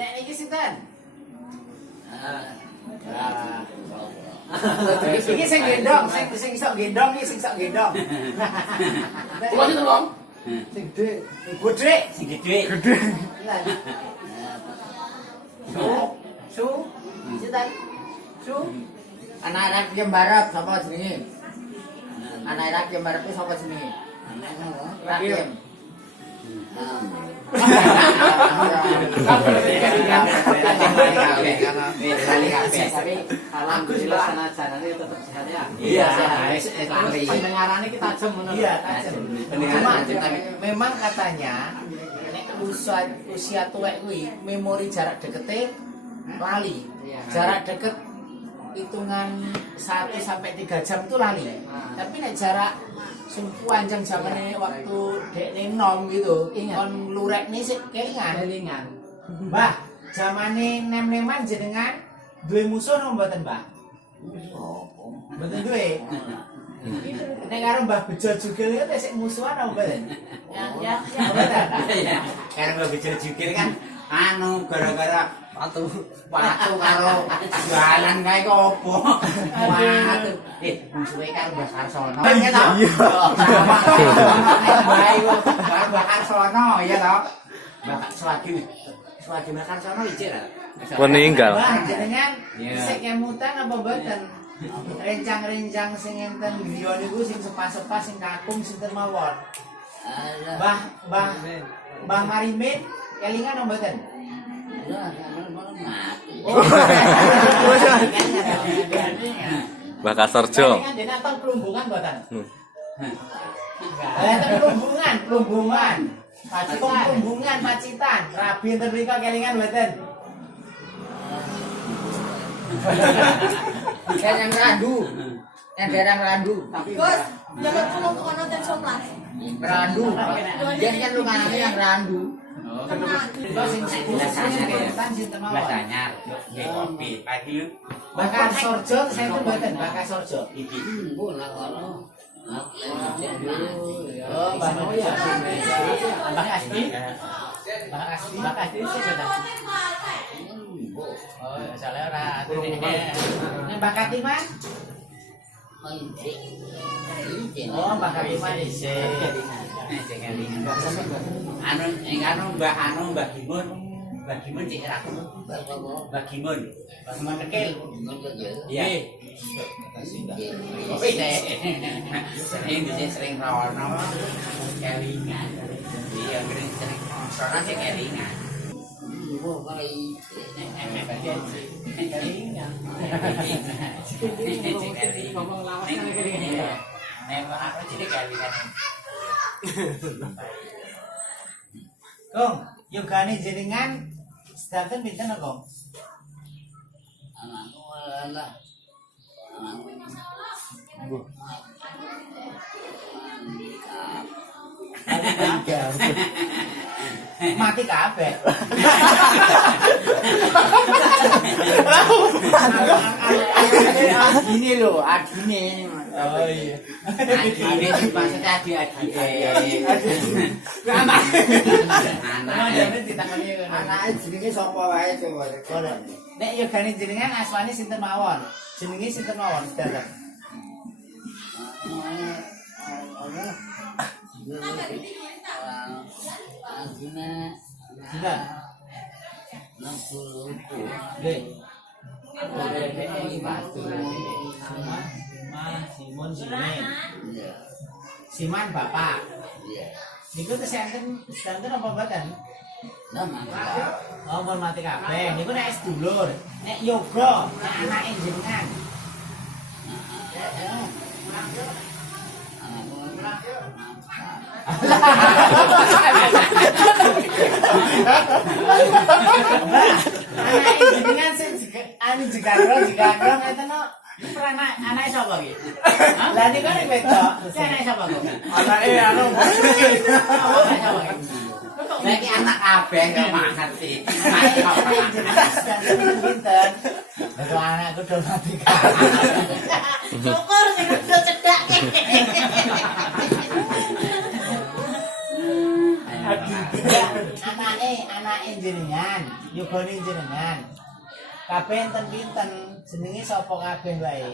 Nek niki sinten? Iki sing gendong, sing sok gendong iki sing sok gendong. Wong itu wong. Sing gede. Gede. Sing gede. Gede. Su. Sinten? Su. Anak-anak yang barat sapa jenenge? Anak-anak yang barat itu sapa jenenge? Rakim. Tapi alhamdulillah sanajanane tetep sehat ya. Iya, lari. Pendengarannya kita tajam ngono. Iya, tajam. Memang katanya nek usia tuwek kuwi memori jarak dekete lali. Jarak deket hitungan 1 sampai 3 jam itu lali. Tapi nek jarak panjang zamane waktu dekne nom gitu, kon lurekne sik kelingan. Mbah, zamane nem-neman jenengan duwe musuh napa mboten, Mbah? Mboten duwe. Nek karo Mbah Bejo Jugil itu sik musuhan apa mboten? Ya. Karo Mbah Bejo Jugil kan anu gara-gara patu karo jualan kae kok opo. Waduh. Musuhe karo Mbah Karsono. Iya to? Bae kok karo Mbah Karsono ya to. Mbah Swadi Mbah Karsono ijik ra. Meninggal. Mbah jenengan sik kemutan apa mboten? Rencang-rencang sing enten griya niku sing sepas-sepas sing kakung sinten mawon? Mbah Marimin kelingan apa mboten? Mbah Kasorjo. Kelingan dene atau pelumbungan mboten? Pelumbungan. Pelumbungan Pacitan. Rabi enten mriko kelingan mboten? Yang Randu. Yang daerah Randu. Gus, jangan pulang ke kono dan somlas. Randu. Dia kan lu kanane yang Randu. Bahasanya nggih kopi pagi lu. Bakar Sorjo saya itu mboten Bakar Sorjo. Iki. Oh, Mbak Noya. Mbak Asti. Mbak Asti sih sudah. Oh, salah ora. Nek Mbak Katiman? Oh, Mbak Katiman isih. Mbah Gimun cek ratu. Mbah Gimun Tekil. Iya. Sering rono kelingan. Iya, sering rono sing kelingan. Ngomong lawas kan kelingan. Nek aku jadi kelingan. Kong, yogane jenengan sedanten pinten kok? Mati kabeh. Adine lho, adine. Oh iya. Adine maksudnya adine. Anake ditangani ngono. Anake jenenge sapa wae coba. Nek yogane jenengan asmane sinten mawon? Jenenge sinten mawon sedanten? Gina. Simon Siman Bapak. Niku sedanten apa mboten? Oh, mun mati kabeh. Niku nek sedulur, nek yoga, nek anake jenengan. Anake jenengan sing anu jigaro ngeten no. Anake sapa iki? Lah niku nek wedok, anake sapa kok? Anake anu. Lagi anak kabeh kok mangan sih. Pinten? Itu anakku udah mati kabeh. Syukur sing udah cedak. Anake jenengan. yogane jenengan. Kabeh enten pinten, jenenge sapa kabeh wae?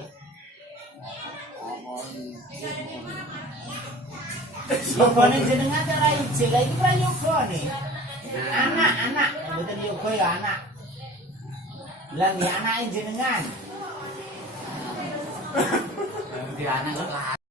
Yogane jenengan ora ijil, lha iki ora yogane. Anak, mboten yoga ya anak. Lah ya anake jenengan. Di anak kok